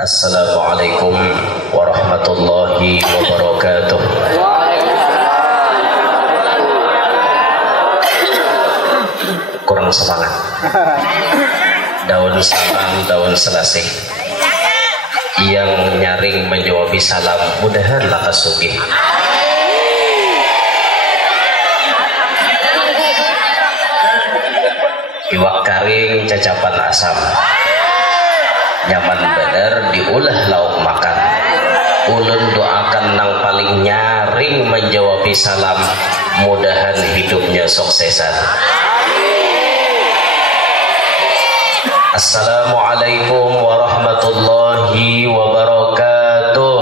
Assalamualaikum warahmatullahi wabarakatuh. Kurang semangat. Daun salam, daun selasih. Yang nyaring menjawab salam, mudahan lakas sugih. Iwak karing cacapan asam, nyaman bener diulah lauk makan. Ulun doakan nang paling nyaring menjawab salam, mudahan hidupnya suksesan. Assalamualaikum warahmatullahi wabarakatuh.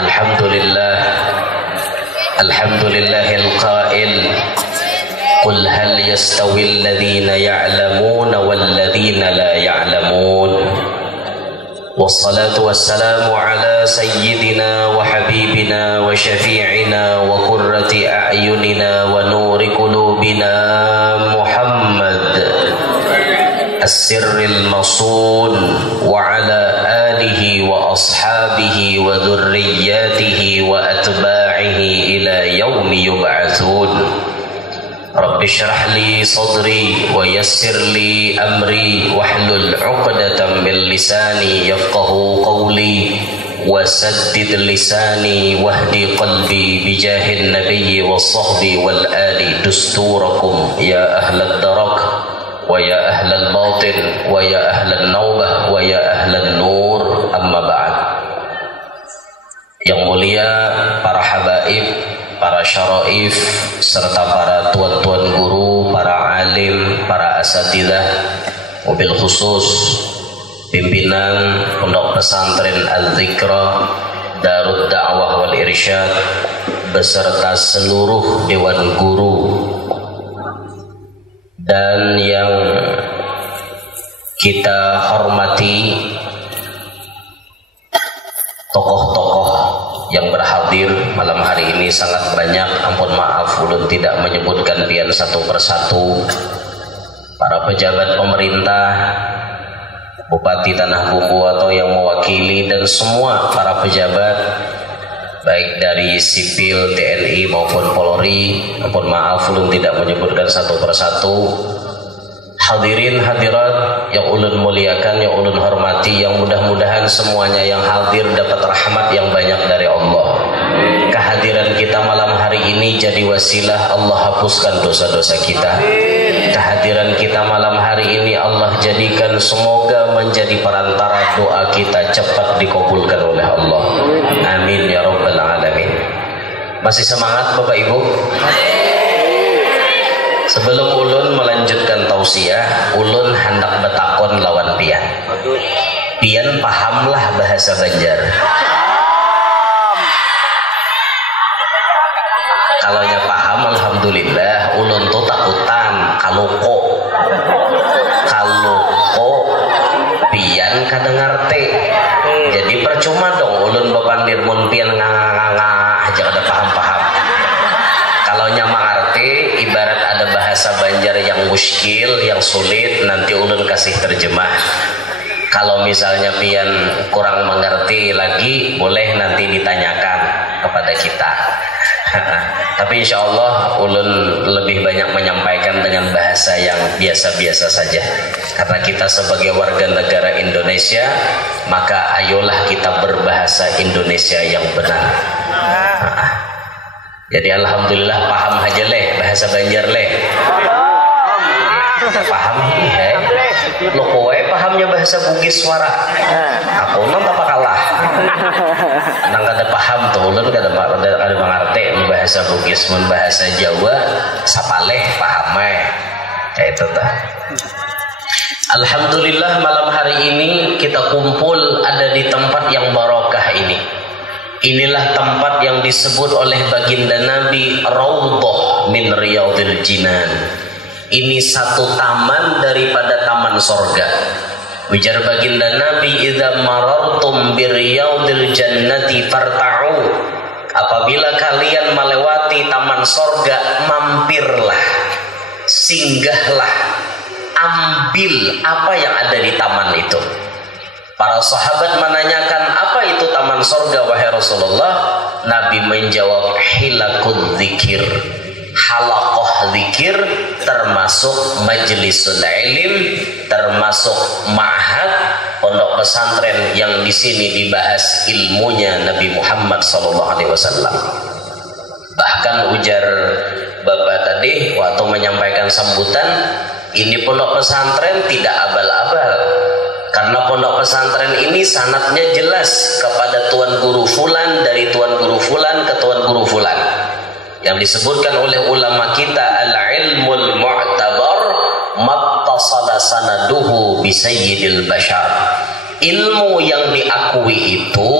Alhamdulillah, alhamdulillahil qail, qul hal yastawil ladzina ya'lamuna wal ladzina la ya'lamun. Wassalatu wassalamu ala sayyidina wa habibina wa syafi'ina wa qurrati a'yunina wa nuri qulubina Muhammad as-sirril masun wa ala alihi wa ashabihi wa dhurriyyatihi wa atba'ihi ila yaumi yub'atsun. Rabbi syrah li sadri wa yassir li amri wahlul 'uqdatam min lisani yafqahu qawli wa saddid lisani wahdi qalbi bijahin nabiyyi was sahbi wal ali dusturakum ya ahlad darak wa ya ahlal batin wa ya ahlan naubah wa ya ahlan nur, amma ba'd. Yang mulia para habaib, para syaraif, serta para tuan-tuan guru, para alim, para asatidah, mobil khusus pimpinan Pondok Pesantren Al-Dzikra Darud Da'wah wal Irsyad beserta seluruh dewan guru, dan yang kita hormati tokoh-tokoh yang berhadir malam hari ini sangat banyak. Ampun maaf ulun tidak menyebutkan pian satu persatu. Para pejabat pemerintah, Bupati Tanah Bumbu atau yang mewakili, dan semua para pejabat baik dari sipil, TNI maupun Polri. Ampun maaf ulun tidak menyebutkan satu persatu. Hadirin hadirat yang ulun muliakan, yang ulun hormati, yang mudah-mudahan semuanya yang hadir dapat rahmat yang banyak dari Allah. Kehadiran kita malam hari ini jadi wasilah Allah hapuskan dosa-dosa kita. Kehadiran kita malam hari ini Allah jadikan semoga menjadi perantara doa kita cepat dikabulkan oleh Allah. Amin ya rabbal alamin. Masih semangat Bapak Ibu? Sebelum ulun melanjutkan tausiah, ulun hendak betakon lawan pian. Pian pahamlah bahasa Banjar. Kalau nya paham, alhamdulillah. Ulun tuh takutan kaluko pian kadengar te. Jadi percuma dong ulun bepandir mun pian nganga aja kada paham-paham. Kalau nya mangarti, ibarat ada bahasa Banjar yang muskil, yang sulit, nanti ulun kasih terjemah. Kalau misalnya pian kurang mengerti lagi, boleh nanti ditanyakan kepada kita. Tapi insya Allah ulun lebih banyak menyampaikan dengan bahasa yang biasa-biasa saja. Karena kita sebagai warga negara Indonesia, maka ayolah kita berbahasa Indonesia yang benar. Jadi alhamdulillah paham aja leh bahasa Banjar leh. Paham he? Lo kowe pahamnya bahasa Bugis suara. Aku non apa kalah. Nang kada paham tuh, ulun kada mengerti bahasa Bugis, mun bahasa Jawa sapaleh paham kayak itu tah. Alhamdulillah malam hari ini kita kumpul ada di tempat yang barokah ini. Inilah tempat yang disebut oleh baginda Nabi Raudhah min Riyadil Jinan. Ini satu taman daripada taman sorga. Ujar baginda Nabi, idza marartum bi riyadil jannati farta'u. Apabila kalian melewati taman sorga, mampirlah. singgahlah, ambil apa yang ada di taman itu. Para sahabat menanyakan, apa itu taman surga wahai Rasulullah? Nabi menjawab, hilakul dzikir, halaqah dzikir, termasuk majlisul ilm, termasuk ma'had, pondok pesantren yang di sini dibahas ilmunya Nabi Muhammad SAW. Bahkan ujar Bapak tadi waktu menyampaikan sambutan, ini pondok pesantren tidak abal-abal, karena pondok pesantren ini sanadnya jelas kepada Tuan Guru Fulan, dari Tuan Guru Fulan ke Tuan Guru Fulan, yang disebutkan oleh ulama kita, al-ilmul mu'tabar mattasala sanaduhu bi sayyidil bashar. Ilmu yang diakui itu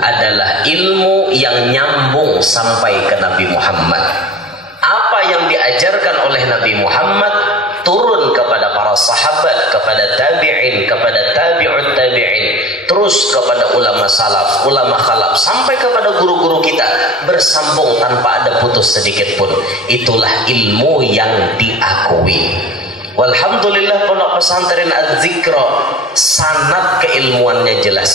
adalah ilmu yang nyambung sampai ke Nabi Muhammad. Apa yang diajarkan oleh Nabi Muhammad turun kepada para sahabat, kepada tabi'in, kepada tabi'ut tabi'in, terus kepada ulama salaf, ulama khalaf, sampai kepada guru-guru kita, bersambung tanpa ada putus sedikit pun. Itulah ilmu yang diakui. Walhamdulillah pondok pesantren Az-Zikra sanad keilmuannya jelas.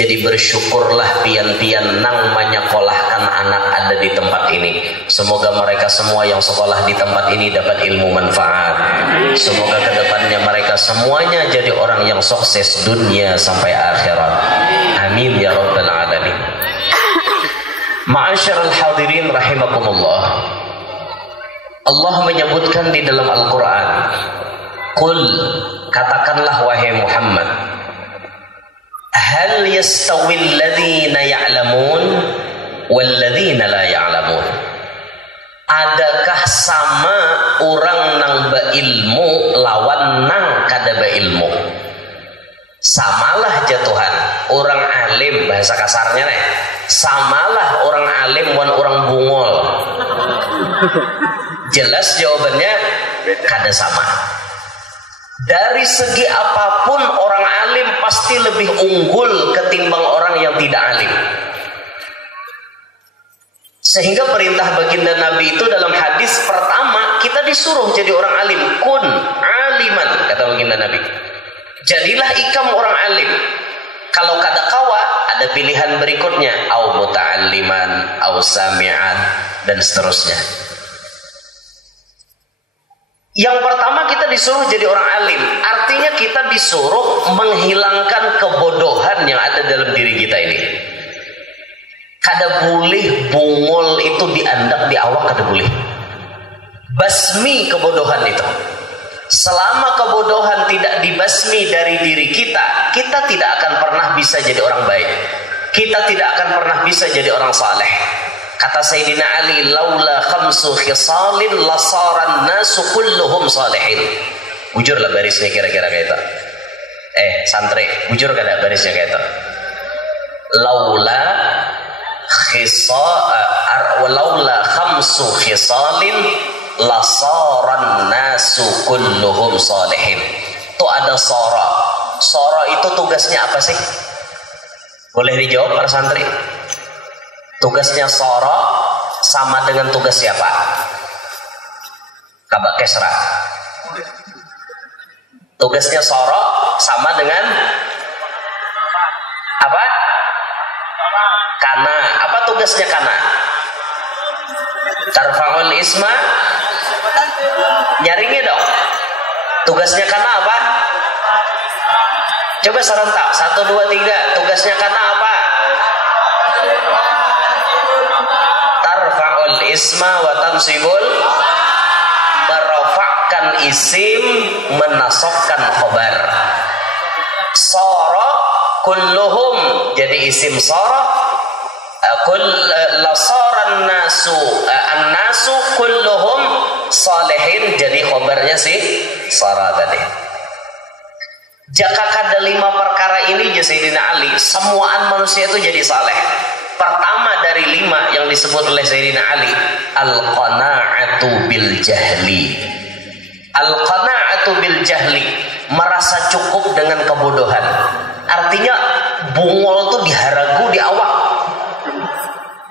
Jadi bersyukurlah pian-pian nang menyekolahkan anak ada di tempat ini. Semoga mereka semua yang sekolah di tempat ini dapat ilmu manfaat. Semoga kedepannya mereka semuanya jadi orang yang sukses dunia sampai akhirat. Amin ya rabbal alamin. Ma'asyiral hadirin rahimakumullah. Allah menyebutkan di dalam Al-Quran, Qul, katakanlah wahai Muhammad, hal yastawil ladhina ya'lamun wal ladhina la ya'lamun. Adakah sama orang nang beilmu lawan nang kada beilmu? Samalah jatuhan orang alim, bahasa kasarnya nih, samalah orang alim wan orang bungol. Jelas jawabannya kada sama. Dari segi apapun orang alim pasti lebih unggul ketimbang orang yang tidak alim. Sehingga perintah baginda Nabi itu dalam hadis pertama, kita disuruh jadi orang alim. Kun aliman, kata baginda Nabi, jadilah ikam orang alim. Kalau kada kawa, ada pilihan berikutnya, au muta'alliman, au sami'an, dan seterusnya. Yang pertama kita disuruh jadi orang alim, artinya kita disuruh menghilangkan kebodohan yang ada dalam diri kita ini. Kada boleh bungol itu diandak di awak, kada boleh. Basmi kebodohan itu. Selama kebodohan tidak dibasmi dari diri kita, kita tidak akan pernah bisa jadi orang baik. Kita tidak akan pernah bisa jadi orang saleh. Kata Sayyidina Ali, laula khamsu khisalin lasaran nasu kulluhum salihin. Bujurlah barisnya kira-kira kayak itu. Santri, bujur kada barisnya kayak itu. Laula khamsu khisalin lasaran nasu kulluhum salihin. Itu ada sora. Sora itu tugasnya apa sih? Boleh dijawab para santri? Tugasnya soro sama dengan tugas siapa? Kabak Kesra. Tugasnya soro sama dengan apa? Kana. Apa tugasnya kana? Tarfa'ul isma. Nyaringnya dong. Tugasnya kana apa? Coba serentak. 1, 2, 3. Tugasnya kana apa? Isma wa tansibul, merofakkan isim, menasabkan khobar. Sara kulluhum jadi isim sara, lasaran nasu, an-nasu kulluhum salihin jadi khobarnya si sara tadi. Jika kada 5 perkara ini Sayyidina Ali, semuaan manusia itu jadi saleh. Pertama dari 5 yang disebut oleh Sayyidina Ali, al-qana'atu bil jahli. Al-qana'atu bil jahli, merasa cukup dengan kebodohan. Artinya bungol itu diharagu di awak.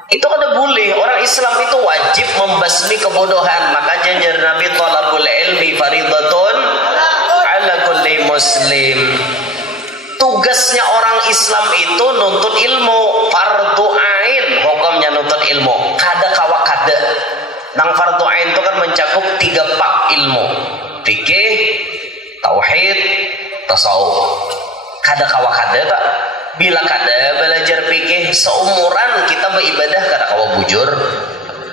Itu kada boleh. Orang Islam itu wajib membasmi kebodohan. Maka janjar Nabi, talabul ilmi faridatun ala kulli muslim. Tugasnya orang Islam itu nuntut ilmu, fardu ain hukumnya nuntut ilmu. Kada kawa kada. Nang fardu ain itu kan mencakup 3 pak ilmu. Fikih, tauhid, tasawuf. Kada kawa kada tak. Bila kada belajar fikih seumuran kita beribadah kada kawa bujur.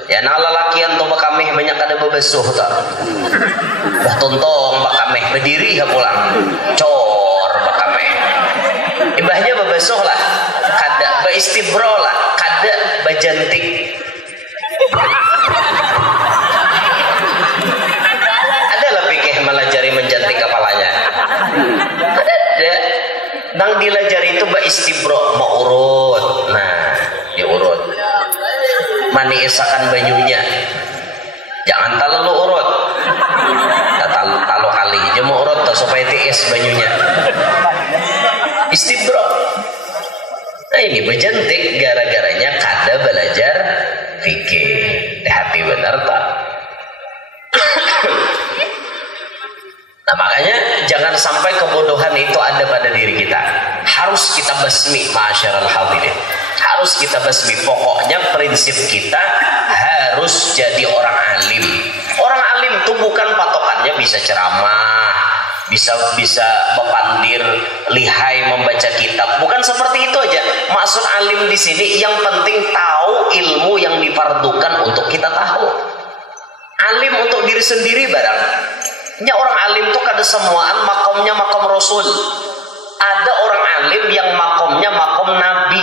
Ya nang lalakian tu bakameh banyak kada bebesuh tak. Dah tontong bakameh berdiri ha pulang. Cor bakameh. Ibahnya bebesuh lah. Kada beistibro lah, kada bejantik. Adalah fikih melajari menjantik kepalanya. Ada. Nang dilajari itu istibro mau urut. Nah, diurut. Mani esakan banyunya. Jangan terlalu urut. Talu kali aja mau urut supaya tiis banyunya. Istibro. Nah ini bejantik gara-garanya kada belajar fikih. Hati benar tak? Nah makanya jangan sampai kebodohan itu ada pada diri kita. Harus kita basmi, ma'asyiral hadirin. Harus kita basmi. Pokoknya prinsip kita harus jadi orang alim. Orang alim itu bukan patokannya bisa ceramah, bisa mepandir, lihai membaca kitab. Bukan seperti itu aja. Maksud alim di sini yang penting tahu ilmu yang difardukan untuk kita tahu. Alim untuk diri sendiri barang. Nya orang alim tuh kada semuaan makomnya makom Rasul. Ada orang alim yang makomnya makom Nabi.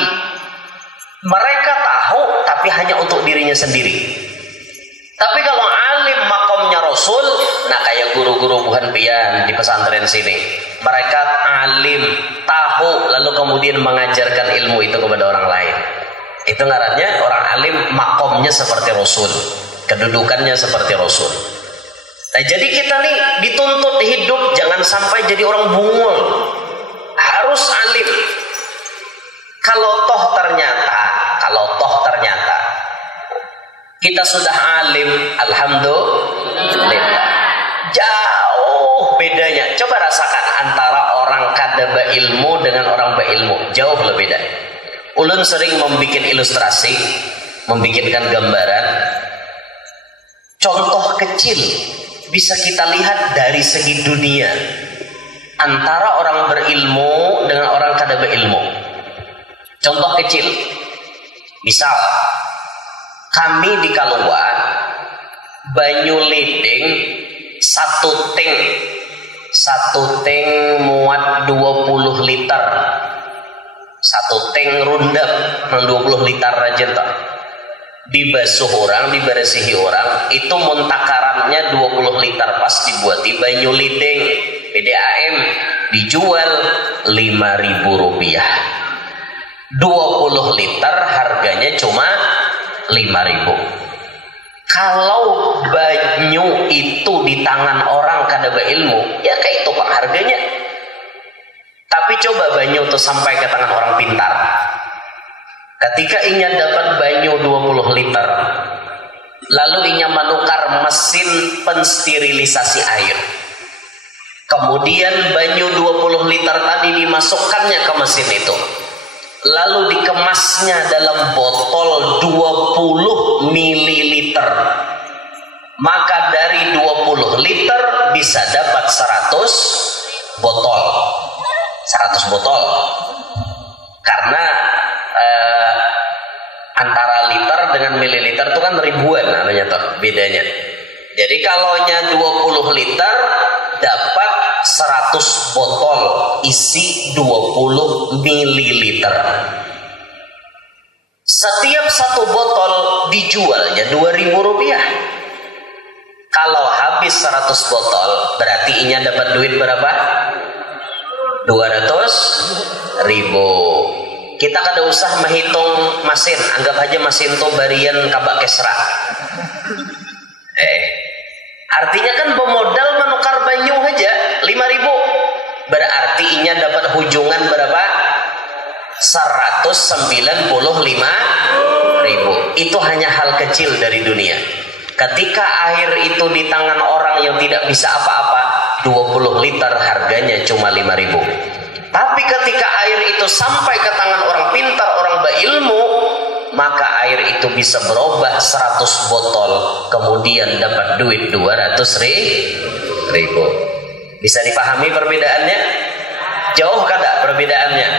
Mereka tahu tapi hanya untuk dirinya sendiri. Tapi kalau alim makomnya Rasul, nah kayak guru-guru buhan pian di pesantren sini, mereka alim tahu lalu kemudian mengajarkan ilmu itu kepada orang lain. Itu ngarannya orang alim makomnya seperti Rasul, kedudukannya seperti Rasul. Nah jadi kita nih dituntut hidup jangan sampai jadi orang bungul. Harus alim. Kalau toh ternyata kita sudah alim, alhamdulillah. Jauh bedanya. Coba rasakan antara orang kada beilmu dengan orang beilmu. Jauh lebih beda. Ulun sering membuat ilustrasi, membuatkan gambaran. Contoh kecil bisa kita lihat dari segi dunia antara orang berilmu dengan orang kada berilmu. Contoh kecil, misal kami di Kaluan banyu liding satu ting muat 20 liter, satu ting rundap 20 liter aja tak. Dibasuh orang, dibersihi orang, itu muntakarannya 20 liter pas dibuat di banyu liding PDAM dijual 5.000 rupiah. 20 liter harganya cuma 5.000. Kalau banyu itu di tangan orang kada beilmu, ya kayak itu pak harganya. Tapi coba banyu itu sampai ke tangan orang pintar. Ketika inya dapat banyu 20 liter, lalu inya menukar mesin pensterilisasi air. Kemudian banyu 20 liter tadi dimasukkannya ke mesin itu. Lalu dikemasnya dalam botol 20 mililiter. Maka dari 20 liter bisa dapat 100 botol. 100 botol. Karena antara liter dengan mililiter itu kan ribuan namanya toh bedanya. Jadi kalaunya 20 liter dapat 100 botol isi 20 mililiter. Setiap satu botol dijualnya 2.000 rupiah. Kalau habis 100 botol berarti inya dapat duit berapa? 200.000. Kita kada usah menghitung mesin, anggap aja mesin itu barian kabak kesra. Artinya kan pemodal menukar banyu aja 5.000. Berarti inya dapat hujungan berapa? 195 ribu. Itu hanya hal kecil dari dunia. Ketika air itu di tangan orang yang tidak bisa apa-apa, 20 liter harganya cuma 5.000. Tapi ketika air itu sampai ke tangan orang pintar, orang berilmu, maka air itu bisa berubah 100 botol, kemudian dapat duit 200.000. Bisa dipahami perbedaannya? Jauh kada perbedaannya?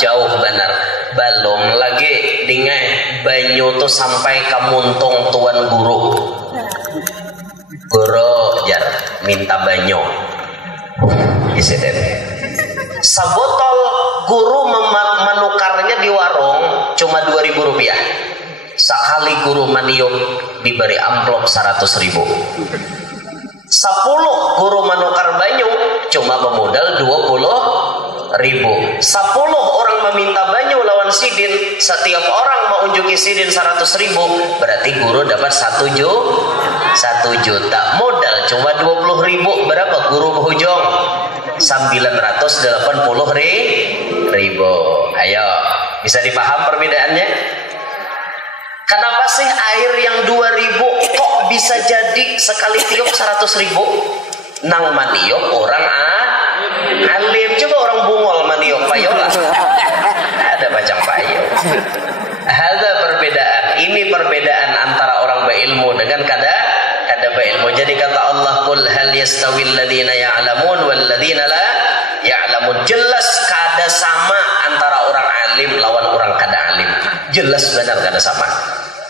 Jauh benar. Balong lagi dengan banyu tuh sampai ke muntung tuan guru. Guru jar minta banyu. Isi deh. Sabotol guru menukarnya di warung cuma 2.000 rupiah. Sekali guru maniup diberi amplop 100.000. 10 guru menukar banyu cuma bermodal 20.000. 10 orang meminta banyu lawan sidin, setiap orang mau unjuki sidin 100.000, berarti guru dapat 1 juta. Modal cuma 20.000, berapa guru berhujung? 980.000. Ayo, bisa dipaham perbedaannya? Kenapa sih air yang 2.000 kok bisa jadi sekali tiup 100.000? Nang maniup orang alim, coba orang bungol maniup payola. Ada bajang payo. Ada perbedaan. Ini perbedaan antara orang berilmu dengan kada berilmu. Jadi kata Allah, "Qul hal yastawil ladzina ya'lamun wal ladzina la ya'lamun." Jelas kada sama antara orang alim lawan orang kada alim. Jelas benar kada sama.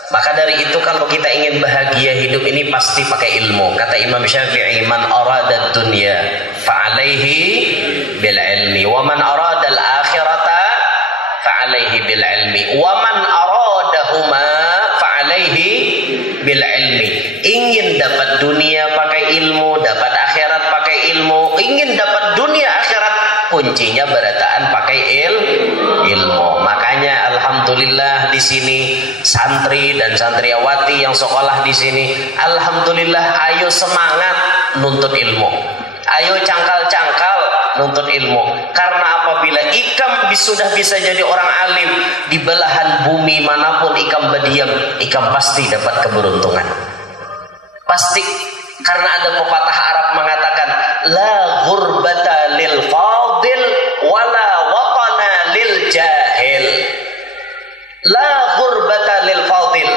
Maka dari itu kalau kita ingin bahagia hidup ini pasti pakai ilmu. Kata Imam Syafi'i, "Man arada dunya fa'alaihi bil ilmi, wa man arada al akhirata fa'alaihi bil ilmi, wa man aradahuma fa'alaihi bil ilmi." Ingin dapat dunia pakai ilmu, dapat akhirat pakai ilmu. Ingin dapat dunia akhirat, kuncinya berataan pakai ilmu. Makanya alhamdulillah di sini santri dan santriawati yang sekolah di sini, alhamdulillah, ayo semangat nuntut ilmu. Ayo cangkal-cangkal nuntut ilmu. Karena apabila ikam sudah bisa jadi orang alim, di belahan bumi manapun ikam berdiam, ikam pasti dapat keberuntungan. Pasti. Karena ada pepatah Arab mengatakan, la ghurbata lil fadil wala watana lil jahil. La ghurbata lil fadil.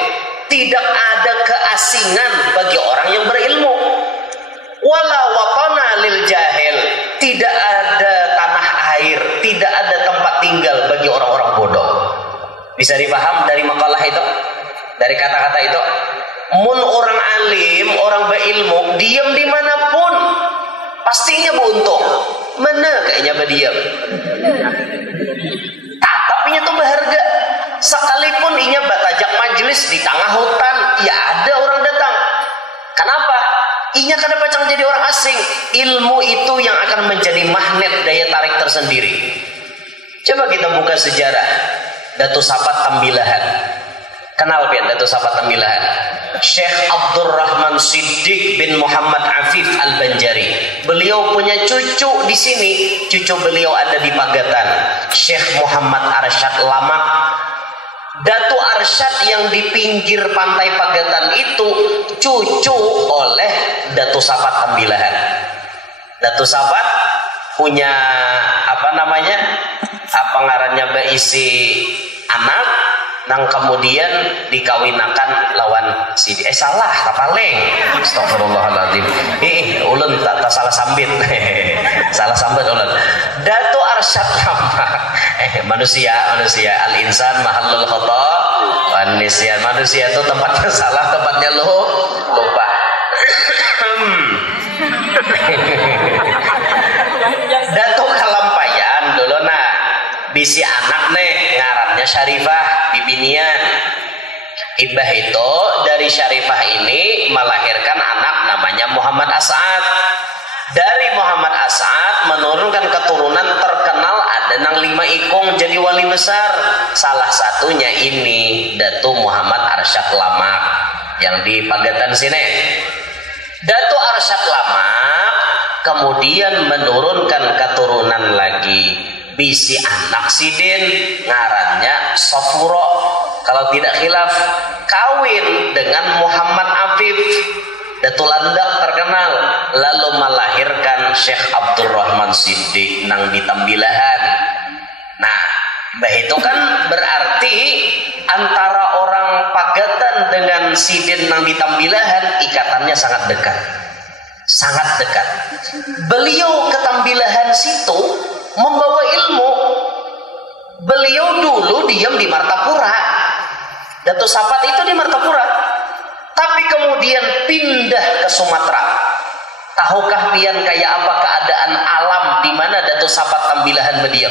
Tidak ada keasingan bagi orang yang berilmu. Wala watana lil jahil. Tidak ada tanah air, tidak ada tempat tinggal bagi orang-orang bodoh. Bisa dipaham dari makalah itu? Dari kata-kata itu? Mun orang alim, orang berilmu, diam dimanapun pastinya beruntung. Mana kayaknya berdiam? Tatapnya tuh berharga. Sekalipun inya batajak majelis di tengah hutan, ya ada orang datang. Kenapa? Inya kada pacang jadi orang asing. Ilmu itu yang akan menjadi magnet daya tarik tersendiri. Coba kita buka sejarah Datuk Sapat Tambilahan. Kenal pian Datuk Sapat Tambilahan? Syekh Abdurrahman Siddiq bin Muhammad Afif Al-Banjari. Beliau punya cucu di sini. Cucu beliau ada di Pagatan. Syekh Muhammad Arsyad Lamak. Datuk Arsyad yang di pinggir pantai Pagatan itu cucu oleh Datuk Sapat Tambilahan. Datuk Sapat punya apa namanya? Apa ngarannya berisi anak. Nang kemudian dikawinakan lawan si salah kapaleng. Astagfirullahaladzim. Ulun tak salah sambit. Salah sambit ulun. Datuk Arsyad Lamak. Manusia al-insan mahallul khata wan nisyan. Manusia itu tempatnya salah, tempatnya lupa. Datuk Kalampayan dulu bisi anak ngarannya Syarifah Bibinian. Ibah itu dari Syarifah ini melahirkan anak namanya Muhammad As'ad. Dari Muhammad As'ad menurunkan keturunan terkenal ada nang 5 ikung jadi wali besar. Salah satunya ini Datuk Muhammad Arsyad Lamak yang di Pagatan sini. Datuk Arsyad Lamak kemudian menurunkan keturunan lagi. Bisi anak sidin ngarannya Safuro. kalau tidak khilaf kawin dengan Muhammad Afif Datuk Landak terkenal, lalu melahirkan Syekh Abdurrahman Siddiq nang di Tambilahan. Nah, bah itu kan berarti antara orang Pagatan dengan Sidin nang di Tambilahan ikatannya sangat dekat. Sangat dekat. Beliau ke Tambilahan situ membawa ilmu. Beliau dulu diam di Martapura. Datuk Sapat itu di Martapura. Tapi kemudian pindah ke Sumatera. Tahukah pian kayak apa keadaan alam di mana Datuk Sapat Tambilahan berdiam?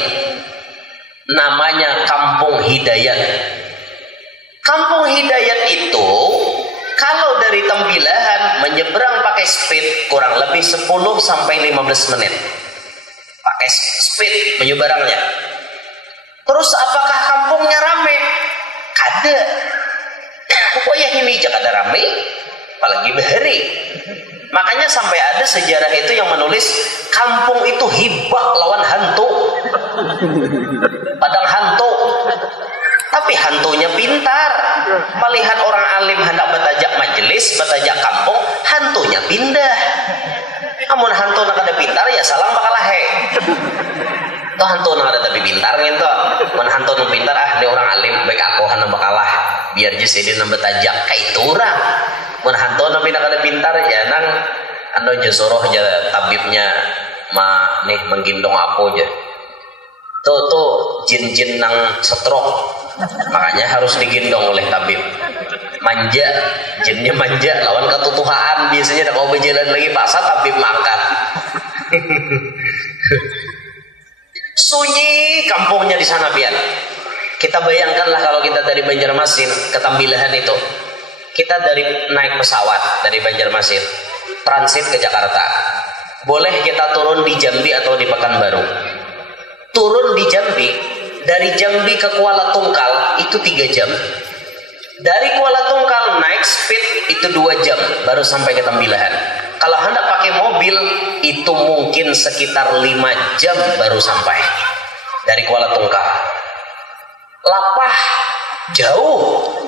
Namanya Kampung Hidayat. Kampung Hidayat itu kalau dari Tambilahan menyeberang pakai speed kurang lebih 10 sampai 15 menit. Pakai speed menyeberangnya. Terus apakah kampungnya rame? Kada. Pokoknya ini jangan ada rame, apalagi bahari. Makanya sampai ada sejarah itu yang menulis kampung itu hibah lawan hantu. Padang hantu. Tapi hantunya pintar. Melihat orang alim hendak bertajak majelis, bertajak kampung, hantunya pindah. Amun hantu nak ada pintar ya salam bakal lahe. Tuh hantu nak ada tapi pintar gitu. Mun hantu nu pintar dia orang alim, baik aku hendak bakalah. Biar jadi nambah tajak kayak itu orang. Mun hantu nu ada pintar ya nang ando jasoroh aja tabibnya mah nih menggendong aku aja. Tuh jin-jin nang stroke. Makanya harus digendong oleh tabib. Manja, jinnya manja lawan ketutuhan biasanya kalau berjalan lagi pasar tabib makan. Sunyi kampungnya di sana pian. Kita bayangkanlah kalau kita dari Banjarmasin ke Tambilahan itu. Kita dari naik pesawat dari Banjarmasin transit ke Jakarta. Boleh kita turun di Jambi atau di Pekanbaru. Turun di Jambi, dari Jambi ke Kuala Tungkal itu 3 jam. Dari Kuala Tungkal naik speed itu 2 jam baru sampai ke Tambilahan. Kalau hendak pakai mobil itu mungkin sekitar 5 jam baru sampai dari Kuala Tungkal. Lapah jauh.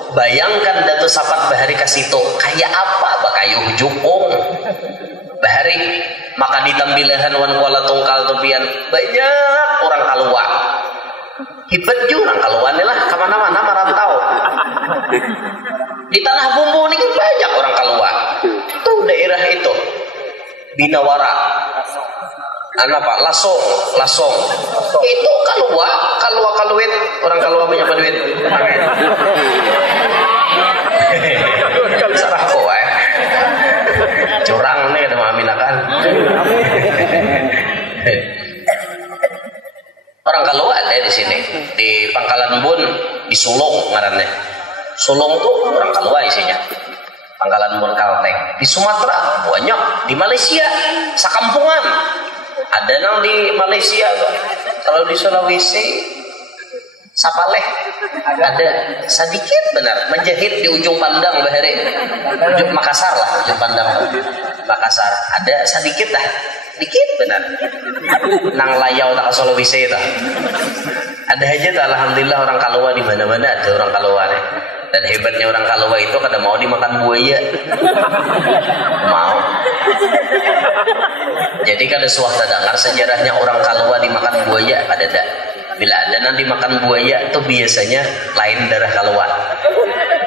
Bayangkan Datuk Sapat Bahari ke situ kayak apa bakayuh jukung. Bahari maka di Tambilahan wan Kuala Tungkal tepian banyak orang kalua. Hebat juga orang kaluan lah kemana-mana merantau. Di Tanah Bumbu ini kan banyak orang kalua. Itu daerah itu Binawara. Apa? Lasong. Itu kalua kaluit, orang kalua banyak duit. Sarah kok curang nih ada mengaminakan. Orang kalua ada di sini di Pangkalan Bun di Sulong ngarannya. Sulong tuh orang kalua isinya. Pangkalan Bun Kalteng di Sumatera banyak, di Malaysia sakampungan. Ada nang di Malaysia, kalau di Sulawesi Sapaleh ada sedikit benar menjahit di ujung pandang Bahari, ujung Makassar lah, ujung pandang Makassar ada sedikit lah, dikit benar. Nang layau tak Sulawesi itu ada aja tuh, alhamdulillah orang Kalua di mana-mana ada orang Kalua nih. Dan hebatnya orang Kalua itu kada mau dimakan buaya. Mau. Jadi kada suah dengar sejarahnya orang Kalua dimakan buaya, kada ada. Bila ada nanti makan buaya itu biasanya lain darah Kalua.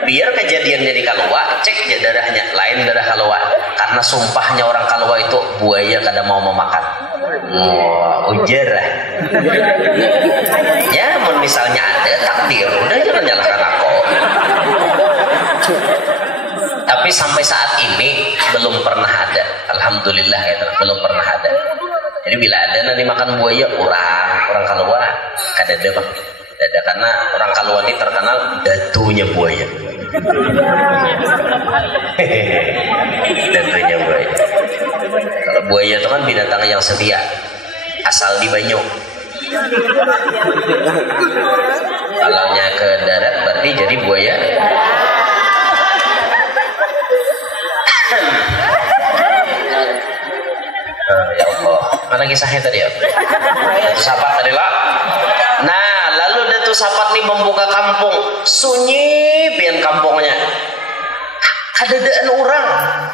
Biar kejadiannya di Kalua, cek aja darahnya lain darah Kalua. Karena sumpahnya orang Kalua itu buaya kada mau memakan. Wah, ujar. Ya, misalnya ada takdir, udah jangan nyalakan aku. Tapi sampai saat ini belum pernah ada, alhamdulillah ya, belum pernah ada. Jadi bila ada nanti makan buaya orang Kalua kada ada bang, ada karena orang Kalua ini terkenal datunya buaya. Datunya buaya. Kalau buaya itu kan binatang yang setia, asal di banyu. Kalaunya ke darat berarti jadi buaya. Ya Allah, mana kisahnya tadi ya? Datuk Sapat tadi lah. Nah, lalu Datuk tuh sapat nih membuka kampung, sunyi pian kampungnya. Kadadaan orang,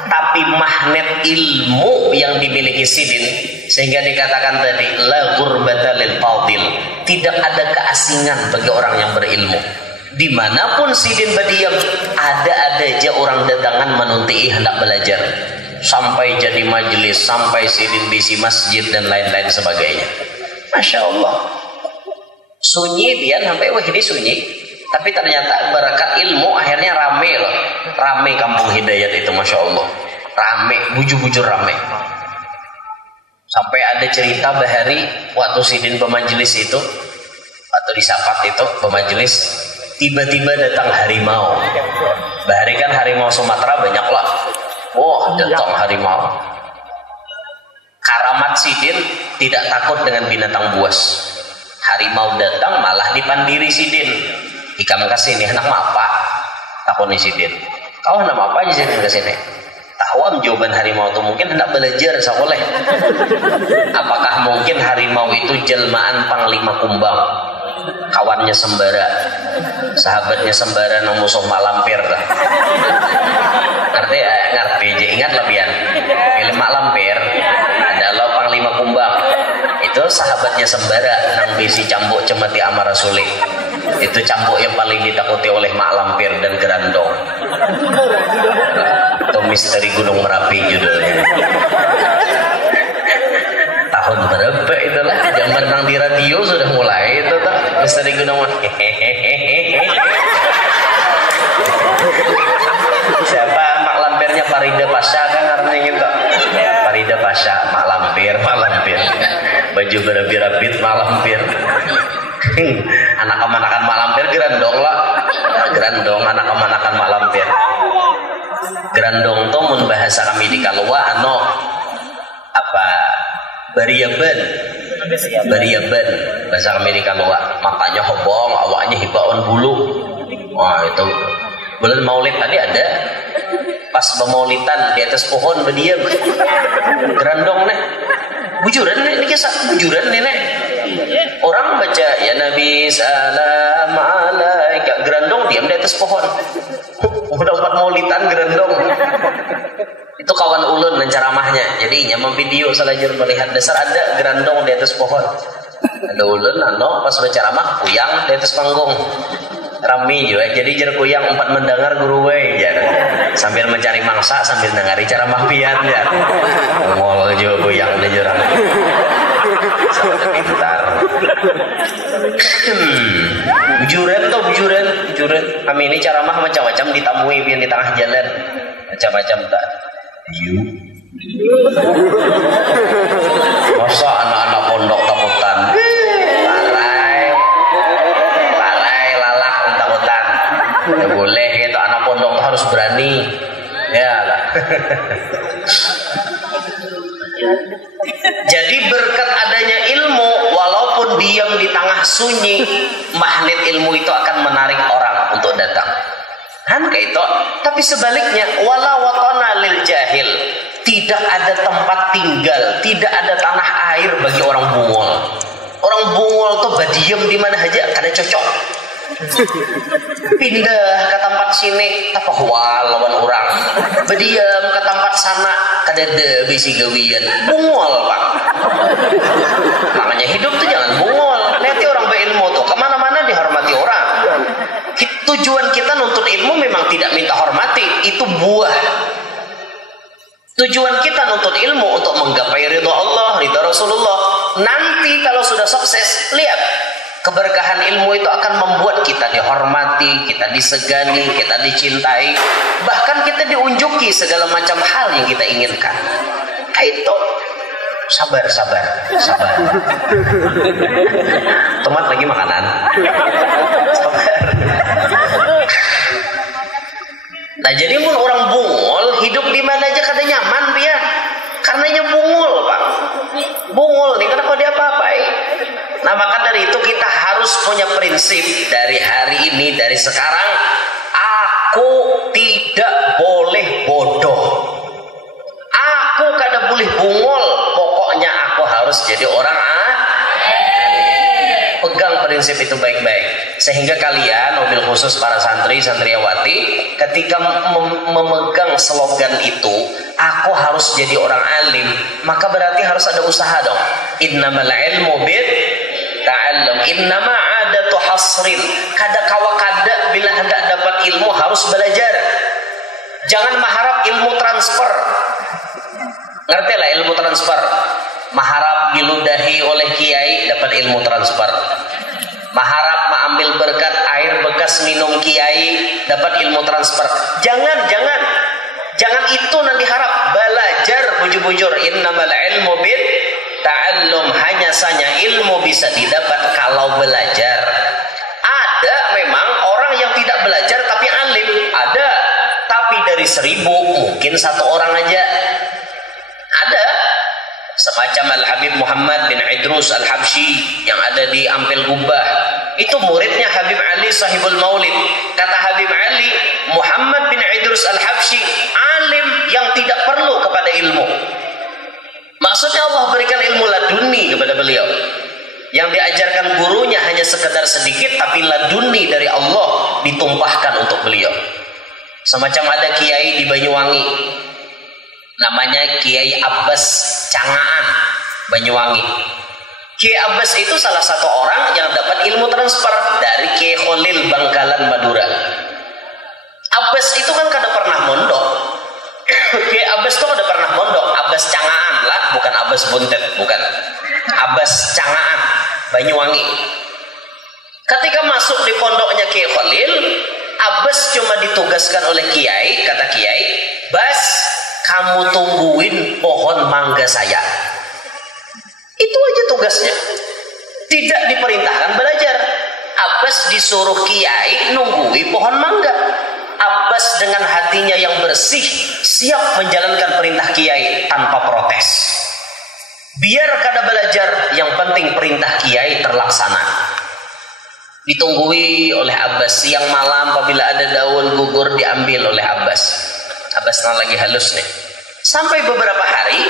tapi magnet ilmu yang dimiliki Sidin, sehingga dikatakan tadi la ghurbata lil fadil, tidak ada keasingan bagi orang yang berilmu. Dimanapun Sidin berdiam, ada aja orang datangan menunti hendak belajar, sampai jadi majelis, sampai Sidin bisi masjid dan lain-lain sebagainya. Masya Allah, sunyi dia sampai wah ini sunyi. Tapi ternyata berkat ilmu akhirnya rame loh. Rame kampung Hidayat itu, Masya Allah. Rame, bujur-bujur rame. Sampai ada cerita bahari waktu Sidin pemajelis itu, atau di Sapat itu pemajelis, tiba-tiba datang harimau. Bahari kan harimau Sumatera banyak lah. Wah, datang harimau. Karamat Sidin tidak takut dengan binatang buas. Harimau datang malah dipandiri Sidin. Ikam kesini, anak apa? Takut nih Sidin. Kau nama apa aja Sidin kesini? Tahu jawaban harimau itu mungkin hendak belajar sekolah. Apakah mungkin harimau itu jelmaan Panglima Kumbang, kawannya Sembara, sahabatnya Sembara nang musuh Malampir dah. Ngerti ingat lebihan. Film Malampir adalah Panglima Kumbang. Itu sahabatnya Sembara nang bisi cambuk cemeti amara sulit. Itu cambuk yang paling ditakuti oleh Mak Lampir dan Gerandong. Itu Misteri Gunung Merapi judulnya. Tahun berapa itulah? Zaman nang di radio sudah mulai itu tuh Misteri Gunung Merapi. Siapa Mak Lampirnya? Farida Pasha kan artinya gitu. Farida Pasha, Mak Lampir. Baju berabi-rabit Mak Lampir. Anak-anakan Mak Lampir Gerandong lah. Gerandong anak-anakan Mak Lampir. Gerandong tuh mun bahasa kami di Kalua apa? Bariaban bahasa kami di Kalua. Makanya hobong, awaknya hibaon bulu. Wah, itu bulan Maulid tadi ada. Pas pemaulidan di atas pohon berdiam. Gerandong nih. Bujuran nih, ini kisah bujuran nih nek. Orang baca ya Nabi salam alaika, Gerandong diam di atas pohon. Udah 4 maulidan Gerandong. Itu kawan ulun dan ceramahnya. Jadi nyamam video selajur melihat dasar ada Gerandong di atas pohon. Ada ulun pas berceramah kuyang di atas panggung. Rami juga jadi jer kuyang 4 mendengar guru we ya. Sambil mencari mangsa sambil dengari ceramah pian ya. Ngol juga kuyang di jurang. Sangat pintar. Bujuran. Kami ini ceramah macam-macam ditamui pian di tengah jalan. Macam-macam tak. Masa anak-anak pondok takutan. Ya boleh gitu, anak pondok harus berani ya lah. Jadi berkat adanya ilmu, walaupun diam di tengah sunyi, magnet ilmu itu akan menarik orang untuk datang kan kayak itu. Tapi sebaliknya, wala watana lil jahil, tidak ada tempat tinggal, tidak ada tanah air bagi orang bungol. Orang bungol tuh berdiam di mana aja kada cocok. Pindah ke tempat sini apa lawan orang, berdiam ke tempat sana kadada bisi gawian bungol pak. Makanya hidup tuh jangan bungol. Nanti orang berilmu tuh kemana-mana dihormati orang. Tujuan kita nuntut ilmu memang tidak minta hormati, itu buah. Tujuan kita nuntut ilmu untuk menggapai ridha Allah, ridha Rasulullah. Nanti kalau sudah sukses, lihat keberkahan ilmu itu akan membuat kita dihormati, kita disegani, kita dicintai, bahkan kita diunjuki segala macam hal yang kita inginkan. Itu sabar. Tomat lagi makanan. Sabar. Nah jadi pun orang bungol hidup di mana aja kada nyaman dia, karenanya bungol pak. Bungol nih kenapa dia apa-apai. Nah maka dari itu kita harus punya prinsip dari hari ini, dari sekarang, aku tidak boleh bodoh, aku kada boleh bungol, pokoknya aku harus jadi orang pegang prinsip itu baik-baik, sehingga kalian, mobil khusus para santri santriawati, ketika memegang slogan itu, aku harus jadi orang alim, maka berarti harus ada usaha dong. Innamal ilmu bit ta'allum, innama adatu hasrin, kada kawakada bila hendak dapat ilmu harus belajar. Jangan mengharap ilmu transfer. Ngerti lah ilmu transfer? Mengharap diludahi oleh kiai dapat ilmu transfer. Mengharap mengambil berkat air bekas minum kiai dapat ilmu transfer. Jangan itu nanti harap. Belajar bujur-bujur. Innamal ilmu bit ta'allum, hanya saja ilmu bisa didapat kalau belajar. Ada memang orang yang tidak belajar tapi alim, ada. Tapi dari 1000 mungkin 1 orang aja. Ada. Semacam Al-Habib Muhammad bin Idrus Al-Habsyi yang ada di Ampel Gubah. Itu muridnya Habib Ali Sahibul Maulid. Kata Habib Ali, Muhammad bin Idrus Al-Habsyi alim yang tidak perlu kepada ilmu. Maksudnya Allah berikan ilmu laduni kepada beliau. Yang diajarkan gurunya hanya sekedar sedikit, tapi laduni dari Allah ditumpahkan untuk beliau. Semacam ada kiai di Banyuwangi, namanya Kiai Abbas Cangaan, Banyuwangi. Kiai Abbas itu salah satu orang yang dapat ilmu transfer dari Kiai Khalil Bangkalan Madura. Abbas itu kan kada pernah mondok. Kiai Abbas itu kada pernah mondok. Abbas Cangaan lah, bukan Abbas Buntet, bukan. Abbas Cangaan, Banyuwangi. Ketika masuk di pondoknya Kiai Khalil, Abbas cuma ditugaskan oleh Kiai, kata Kiai, Bas, kamu tungguin pohon mangga saya. Itu aja tugasnya. Tidak diperintahkan belajar. Abbas disuruh Kiai nunggui pohon mangga. Abbas dengan hatinya yang bersih siap menjalankan perintah Kiai tanpa protes. Biar kada belajar, yang penting perintah Kiai terlaksana. Ditunggui oleh Abbas. Siang malam apabila ada daun gugur diambil oleh Abbas. Abbas lagi halus nih. Sampai beberapa hari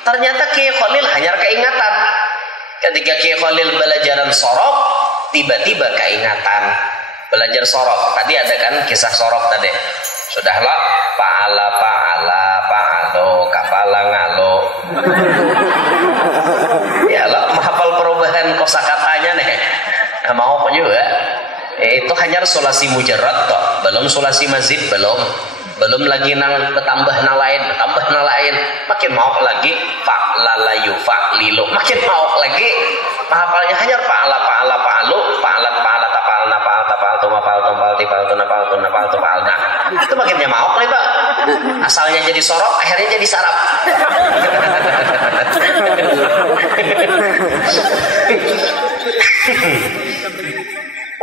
ternyata Kiai Khalil hanya keingatan. Ketika Kiai Khalil belajaran sorok, tiba-tiba keingatan. Belajar sorok. Tadi ada kan kisah sorok tadi. Sudahlah, paala paalo kapala ngalo. Ya lo menghafal perubahan kosakatanya nih. Nah, mau juga. Itu hanya sulasi mujarrad toh, belum sulasi mazid, belum lagi nang bertambah nang lain, makin mau lagi fa'lalayu fa'lilu, makin mau lagi menghafalnya hanya paala paalo pa'lat pa'lat pa'alna pa'alta pa'altu ma'pa'altu pa'alti pa'altu napa'altu napa'altu pa'alna. Itu makinnya mau nih Pak. Asalnya jadi sorok, akhirnya jadi sarap.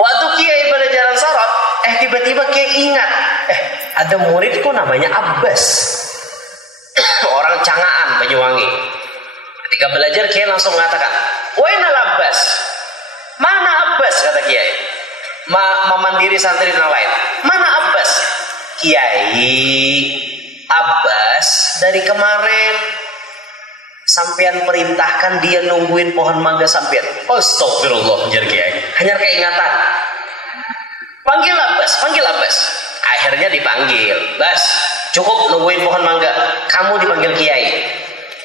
Waktu Kiai belajaran sorot, tiba-tiba Kiai ingat, ada muridku namanya Abbas, orang Cangaan Banyuwangi. Ketika belajar Kiai langsung mengatakan, "Wainal Abbas?" Mana Abbas? Kata Kiai. Memandiri santri dan lain. Mana Abbas? Kiai, Abbas dari kemarin sampean perintahkan dia nungguin pohon mangga sampean. Astagfirullah, jar Kiai. Hanya keingatan. Panggil Abbas. Akhirnya dipanggil. Bas, cukup nungguin pohon mangga. Kamu dipanggil Kiai.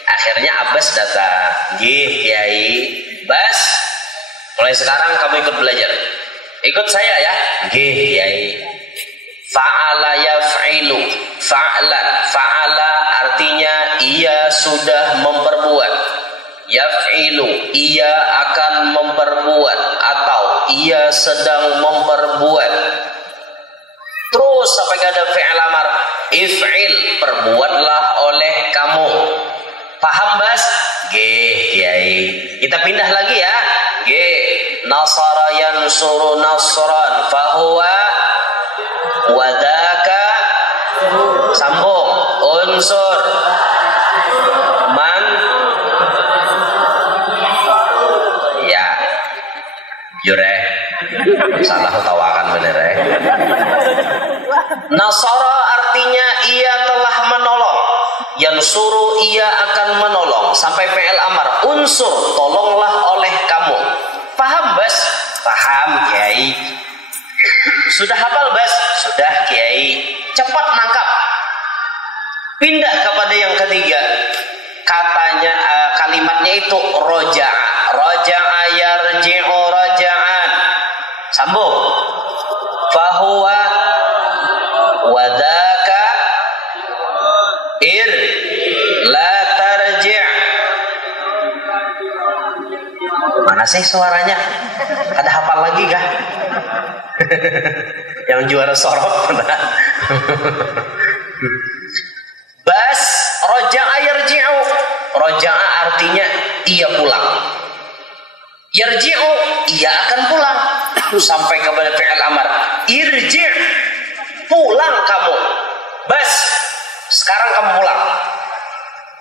Akhirnya Abbas datang. Nggih, Kiai. Bas, mulai sekarang kamu ikut belajar. Ikut saya ya. Nggih, Kiai. Fa'ala yaf'ilu. Fa'ala artinya ia sudah memperbuat. Yaf'ilu, ia akan memperbuat atau ia sedang memperbuat. Terus sampai ada fi'il amar, if'il, perbuatlah oleh kamu. Paham Bas? Nggih, Kiai. Kita pindah lagi ya. Nggih. Nasara yansuru nasran fahuwa wadaka, sambung, unsur man, ya jure salah utawakan bener ya. Nasara artinya ia telah menolong, yansuru ia akan menolong, sampai fi'il amar, unsur, tolonglah oleh kamu. Paham Bas? Paham Kiai? Sudah hafal bas? Sudah Kiai. Cepat nangkap. Pindah kepada yang ketiga. Katanya kalimatnya itu roja'a. Roja'a yarji'u roja'an. Sambung. Fahuwa wadaka la tarji'. Mana sih suaranya? Ada hafal lagi kah? Yang juara sorot mana? Bas roja'a yarji'u. Roja'a artinya ia pulang. Yarji'u ia akan pulang. Sampai kepada fi'il amar. Irji' pulang kamu. Bas sekarang kamu pulang.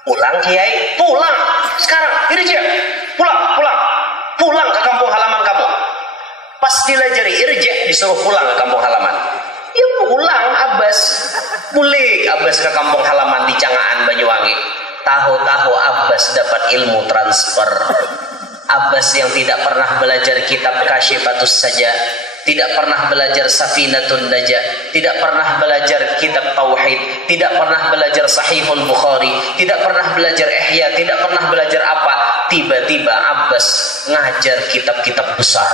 Pulang Kiai, pulang sekarang. Irji' pulang ke kampung halaman kamu. Pas dilajari irji' disuruh pulang ke kampung halaman. Ya pulang Abbas. Mulik Abbas ke kampung halaman di Cangaan Banyuwangi. Tahu-tahu Abbas dapat ilmu transfer. Abbas yang tidak pernah belajar kitab Kasyifatus Saja, tidak pernah belajar Safinatun Najah, tidak pernah belajar kitab Tauhid, tidak pernah belajar Sahihul Bukhari, tidak pernah belajar Ihya, tidak pernah belajar apa. Tiba-tiba Abbas ngajar kitab-kitab besar.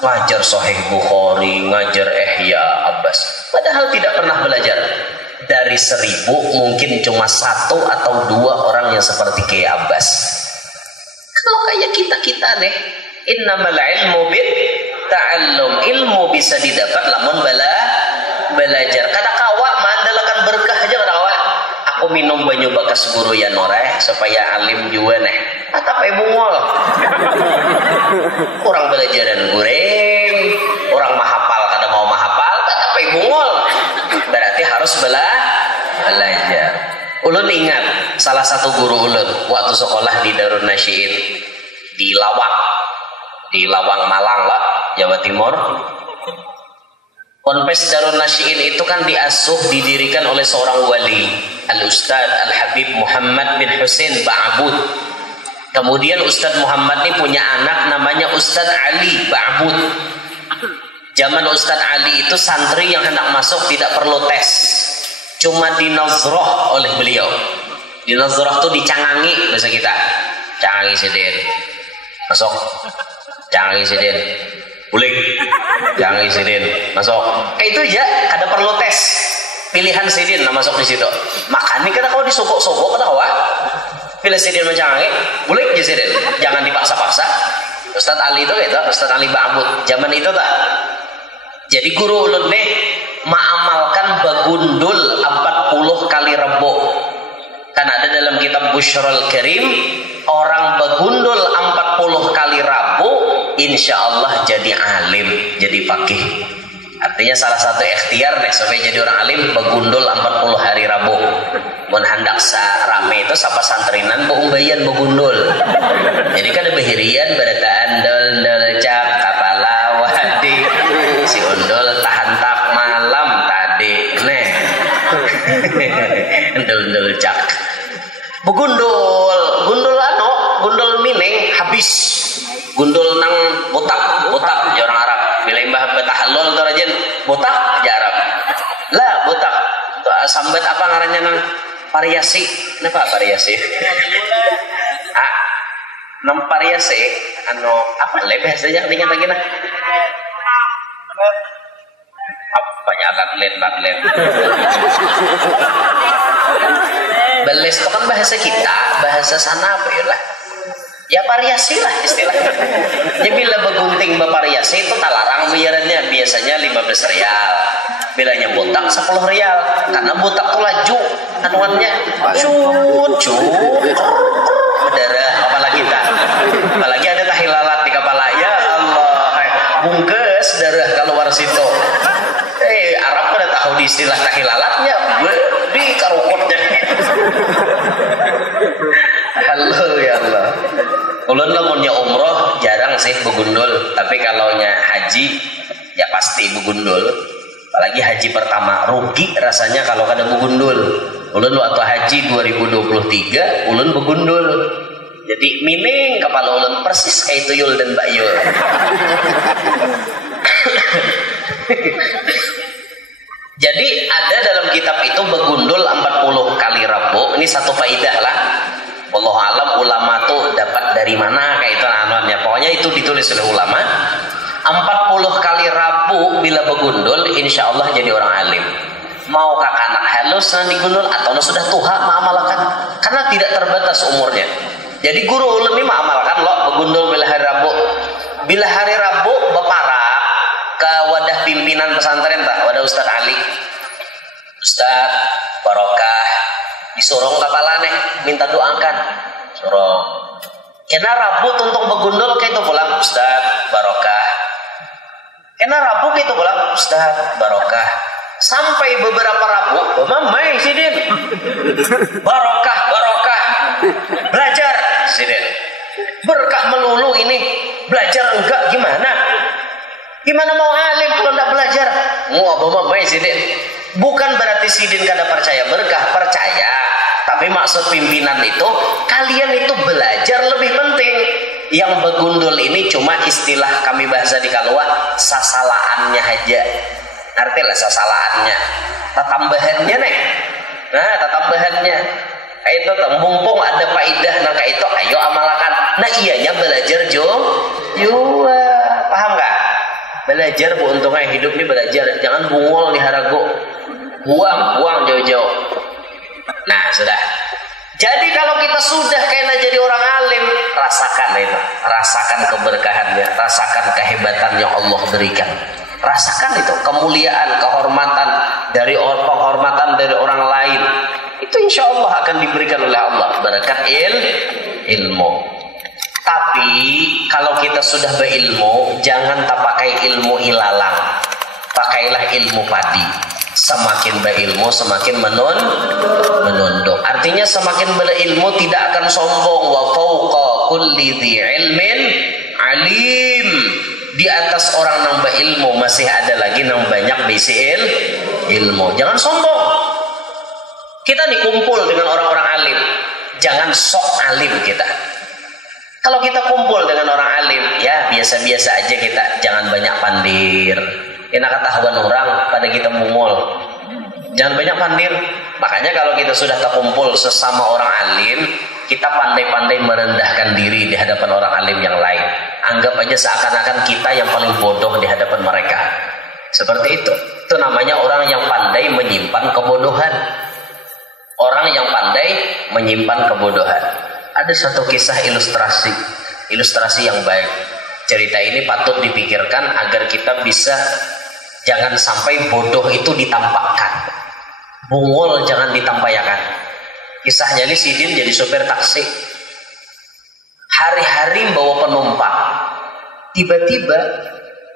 Ngajar Sahih Bukhari, ngajar Ihya Abbas. Padahal tidak pernah belajar. Dari 1000 mungkin cuma 1 atau 2 orang yang seperti Kiai Abbas. Kalau kayak kita nih, innamal ilmu bit ta'allum. Ilmu bisa didapat lamun belajar. Kata kawa mandalakan berkah aja kata kawa. Aku minum banyu bakas guru ya noreh supaya alim juga nih. Atap bungol. Orang belajaran goreng, orang mahapal kada mau mahapal, atap bungol. Berarti harus belajar. Ulun ingat salah satu guru ulun waktu sekolah di Darun Nasyiin di Lawang Malang lah, Jawa Timur. Ponpes Darun Nasyiin itu kan diasuh didirikan oleh seorang wali, Al-Ustad Al-Habib Muhammad bin Husain Ba'bud. Kemudian Ustadz Muhammad ini punya anak namanya Ustadz Ali Ba'bud. Zaman Ustadz Ali itu santri yang hendak masuk tidak perlu tes, cuma dinazroh oleh beliau. Dinazroh tuh dicangangi bahasa kita. Cangangi sidin. Masuk. Cangangi sidin. Ulik. Cangangi sidin. Masuk. Kayak itu aja, kada perlu tes. Pilihan sidin nah masuk di situ. Makanya kita kalau disogok-sogok kata wah. Pilih sidin mencangangi, ulik aja sidin. Jangan dipaksa-paksa. Ustadz Ali itu gitu, Ustadz Ali Ba'bud. Zaman itu tak. Jadi guru ulun nih mengamalkan bagundul 40 kali rebo. Kan ada dalam kitab Busyrul Karim, orang bagundul 40 kali rabu insya Allah jadi alim, jadi faqih. Artinya salah satu ikhtiar nih supaya jadi orang alim bagundul 40 hari rabu. Mun hendak rame itu sapa santrinan beumbayan bagundul. Jadi kan ada behirian berataan dol cak kapala wadi si undul tahan tak malam tadi neh. Dol cak begundul gundul mining habis gundul nang botak ya orang Arab bila mbah betahallul tu rajin botak ya Arab lah botak sambat apa ngarannya nang variasi kenapa variasi nang variasi anu apa le bahasanya ingat lagi nah banyak latlet beles itu kan bahasa kita, bahasa sana apa ya lah. Ya variasi lah istilahnya. Ya bila begunting bervariasi itu tak larang bayarannya biasanya 15 rial. Bilanya botak 10 rial. Karena botak tuh laju anuannya. Cut. Berdarah apalagi tak. Apalagi ada tahi lalat di kepala. Ya Allah. Bungkes darah keluar situ. Arab pada tahu di istilah tahi lalatnya. Di karukutnya. Halo ya Allah. Ulun lamunnya umroh jarang sih begundul, tapi kalau nya haji ya pasti begundul. Apalagi haji pertama rugi rasanya kalau kada begundul. Ulun waktu haji 2023 ulun begundul. Jadi mining kepala ulun persis kayak tuyul dan Mbak Yul. Jadi ada dalam kitab itu begundul 40 kali Rabu. Ini satu faidah lah. Wallahu alam ulama tuh dapat dari mana kayak itu anuannya. Pokoknya itu ditulis oleh ulama. 40 kali Rabu bila begundul insya Allah jadi orang alim. Mau kakak anak halus yang digundul atau sudah tua mengamalkan, karena tidak terbatas umurnya. Jadi guru ulun ini mengamalkan loh begundul bila hari Rabu. Bila hari Rabu bepara ke wadah pimpinan pesantren tak, wadah Ustadz Ali. Ustadz barokah disorong kepala nih minta doakan. Sorong. Kena Rabu tuntung begundul kayak itu pulang Ustadz barokah. Kena Rabu kayak itu pulang Ustadz barokah. Sampai beberapa Rabu, mamai sidin, barokah, belajar sidin, berkah melulu ini, belajar enggak gimana? Gimana mau alim kalau enggak belajar? Mamai sidin, bukan berarti sidin kada percaya berkah, percaya, tapi maksud pimpinan itu kalian itu belajar lebih penting. Yang begundul ini cuma istilah kami bahasa di Kalua, sasalaannya aja. Artilah sasalaannya, tatambahannya nih. Nah, tatambahannya. Itu mumpung ada faidah nang kayak itu, ayo amalkan. Nah, ianya belajar juga. Paham nggak? Belajar bu, untungnya hidup ini belajar. Jangan bungul di harago. Buang jauh-jauh. Nah, sudah. Jadi kalau kita sudah kena jadi orang alim, rasakan itu. Rasakan keberkahannya, rasakan kehebatan yang Allah berikan. Rasakan itu kemuliaan, kehormatan dari penghormatan dari orang lain. Itu insya Allah akan diberikan oleh Allah berkat ilmu. Tapi kalau kita sudah berilmu, jangan tak pakai ilmu ilalang. Pakailah ilmu padi. Semakin berilmu, semakin menunduk. Artinya semakin berilmu tidak akan sombong. Wa fawqa kulli dhi ilmin alim. Di atas orang nang berilmu masih ada lagi nang banyak bisi ilmu. Jangan sombong. Kita dikumpul dengan orang-orang alim. Jangan sok alim kita. Kalau kita kumpul dengan orang alim, ya biasa-biasa aja kita. Jangan banyak pandir. Enak ketahuan orang pada kita mungul. Jangan banyak pandir. Makanya kalau kita sudah terkumpul sesama orang alim, kita pandai-pandai merendahkan diri di hadapan orang alim yang lain. Anggap aja seakan-akan kita yang paling bodoh di hadapan mereka. Seperti itu. Itu namanya orang yang pandai menyimpan kebodohan. Orang yang pandai menyimpan kebodohan. Ada satu kisah ilustrasi yang baik. Cerita ini patut dipikirkan agar kita bisa jangan sampai bodoh itu ditampakkan. Bungul jangan ditampayakan. Kisahnya ini Sidin jadi sopir taksi. Hari-hari bawa penumpang. Tiba-tiba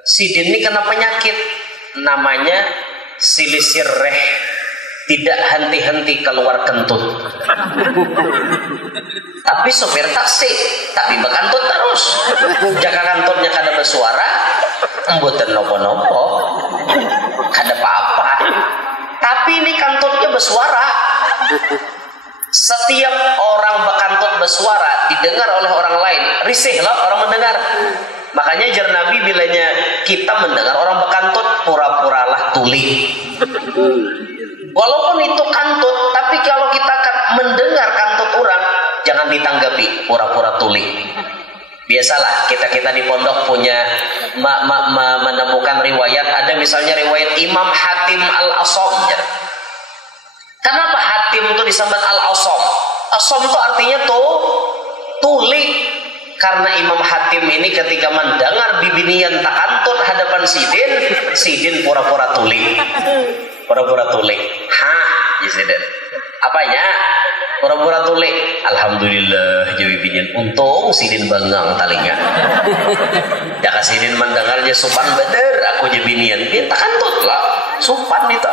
Sidin ini kena penyakit. Namanya silisir reh. Tidak henti-henti keluar kentut. Tapi sopir taksi, tapi bekantut terus. Jaka kantutnya kada bersuara, embutan nopo-nopo, kada apa-apa. Tapi ini kantutnya bersuara. Setiap orang bekantut bersuara didengar oleh orang lain, risihlah orang mendengar. Makanya jar Nabi bilanya kita mendengar orang bekantut, pura-puralah tuli. Walaupun itu kantut, tapi kalau kita mendengar kantut orang, jangan ditanggapi pura-pura tuli. Biasalah kita di pondok punya menemukan riwayat. Ada misalnya riwayat Imam Hatim Al-Asom. Kenapa Hatim itu disambat Al-Asom? Asom itu artinya tuli. Karena Imam Hatim ini ketika mendengar bibinian tak kantut hadapan Sidin pura-pura tuli. Pura-pura tuli. Sidin. Apanya? Pura-pura tuli. Alhamdulillah jawibinyan. Untung Sidin bangang talinya. Jaka Sidin mendengarnya sopan bener aku jawibinyan. Dia tak kantut lah. Sopan itu.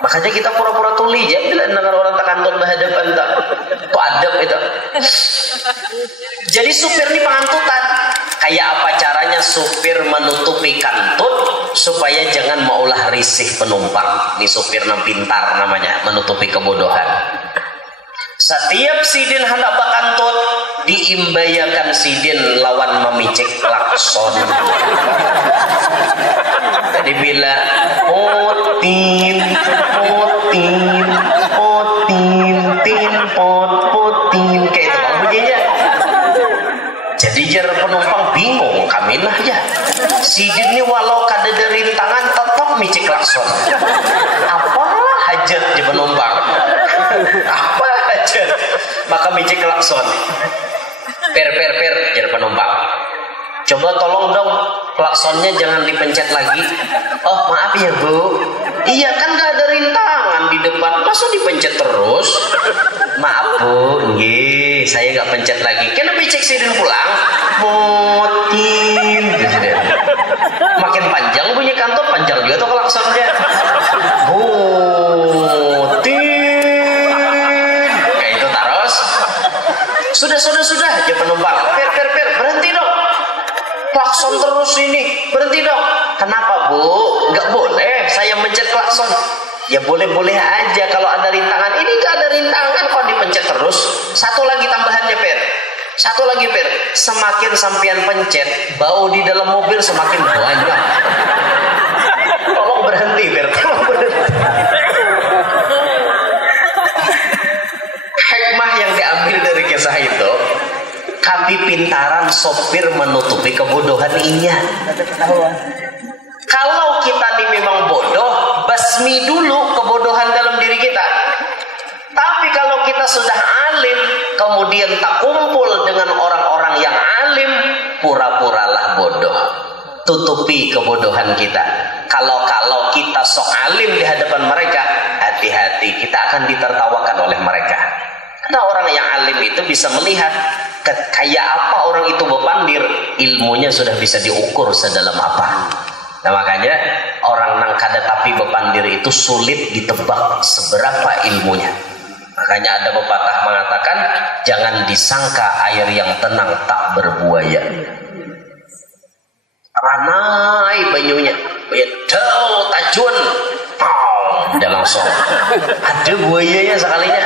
Makanya kita pura-pura tuli ya bila dengar orang tak kantut berhadapan tak. Itu adab itu. Jadi supir ini pengantutan. Kayak apa caranya supir menutupi kantut supaya jangan maulah risih penumpang. Ini supir yang pintar namanya, menutupi kebodohan. Setiap sidin hendak bakantut diimbayakan sidin lawan memicik klakson. Tadi bila potin potin potin tin pot potin kayak itu bang bunyinya. Jadi jar penumpang bingung kami lah ya. Sidin ini walau kada dari tangan tetap micik klakson. Apalah hajat di penumpang. Apa hajat? Maka micik klakson. Per jar penumpang. Coba tolong dong klaksonnya jangan dipencet lagi. Oh maaf ya bu. Iya kan gak ada rintangan di depan, masa dipencet terus? Maaf bu, nggih, saya gak pencet lagi. Kenapa cek sidin pulang? Motin. Makin panjang bunyi kantor, panjang juga tuh klaksonnya. Motin. Kayak itu terus. Sudah, ya penumpang. Per, berhenti dong. Klakson terus ini, berhenti dong. Kenapa bu? Nggak boleh saya mencet klakson. Ya boleh aja kalau ada rintangan. Ini nggak ada rintangan kok dipencet terus. Satu lagi tambahannya per. Semakin sampean pencet, bau di dalam mobil semakin banyak. Tolong berhenti per. Hikmah yang diambil dari kisah itu, kami pintaran sopir menutupi kebodohan inya. Kalau kita ini memang bodoh, basmi dulu kebodohan dalam diri kita. Tapi kalau kita sudah alim, kemudian tak kumpul dengan orang-orang yang alim, pura-puralah bodoh. Tutupi kebodohan kita. Kalau kita sok alim di hadapan mereka, hati-hati, kita akan ditertawakan oleh mereka. Karena orang yang alim itu bisa melihat kayak apa orang itu bepandir, ilmunya sudah bisa diukur sedalam apa. Nah makanya orang nang kada tapi bepandir itu sulit ditebak seberapa ilmunya. Makanya ada pepatah mengatakan jangan disangka air yang tenang tak berbuaya. Ranai banyunya, dau tajun, udah langsung ada buayanya sekalinya.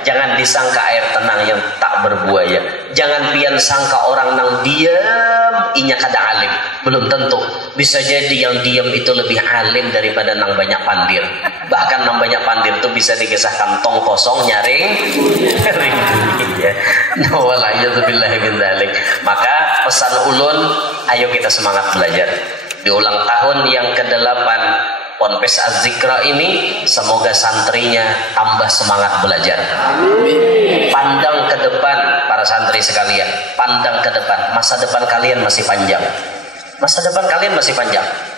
Jangan disangka air tenang yang tak berbuaya. Jangan pian sangka orang nang diam inya kada alim. Belum tentu. Bisa jadi yang diam itu lebih alim daripada nang banyak pandir. Bahkan nang banyak pandir itu bisa dikisahkan tong kosong nyaring dunia. Maka pesan ulun, ayo kita semangat belajar. Di ulang tahun yang ke-8 Ponpes Az-Zikra ini, semoga santrinya tambah semangat belajar. Pandang ke depan para santri sekalian, pandang ke depan. Masa depan kalian masih panjang.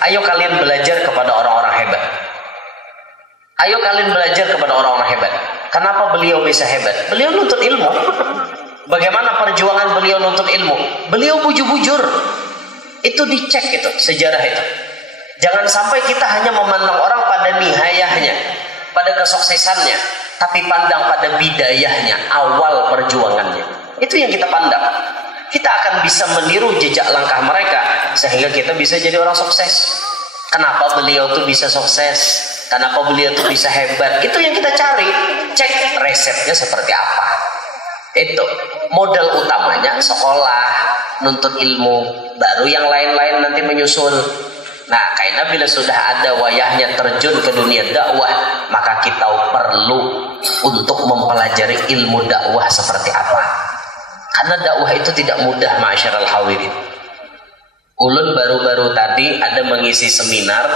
Ayo kalian belajar kepada orang-orang hebat. Kenapa beliau bisa hebat? Beliau nuntut ilmu. Bagaimana perjuangan beliau nuntut ilmu? Beliau bujur-bujur. Itu dicek itu, sejarah itu. Jangan sampai kita hanya memandang orang pada nihayahnya, pada kesuksesannya, tapi pandang pada bidayahnya, awal perjuangannya. Itu yang kita pandang. Kita akan bisa meniru jejak langkah mereka sehingga kita bisa jadi orang sukses. Kenapa beliau tuh bisa sukses? Kenapa beliau tuh bisa hebat? Itu yang kita cari. Cek resepnya seperti apa. Itu modal utamanya sekolah, nuntut ilmu, baru yang lain-lain nanti menyusul. Nah, karena bila sudah ada wayahnya terjun ke dunia dakwah, maka kita perlu untuk mempelajari ilmu dakwah seperti apa. Karena dakwah itu tidak mudah, ma'asyiral hadirin. Ulun baru-baru tadi ada mengisi seminar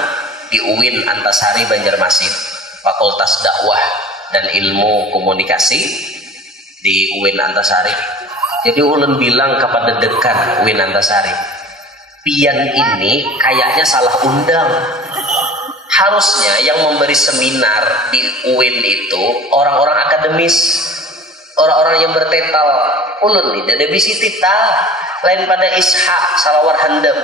di UIN Antasari Banjarmasin, Fakultas Dakwah dan Ilmu Komunikasi di UIN Antasari. Jadi ulun bilang kepada dekan UIN Antasari, pian ini kayaknya salah undang. Harusnya yang memberi seminar di UIN itu orang-orang akademis, orang-orang yang bertetal. Ulun nih ada bisi tital lain pada Ishak salawar handap.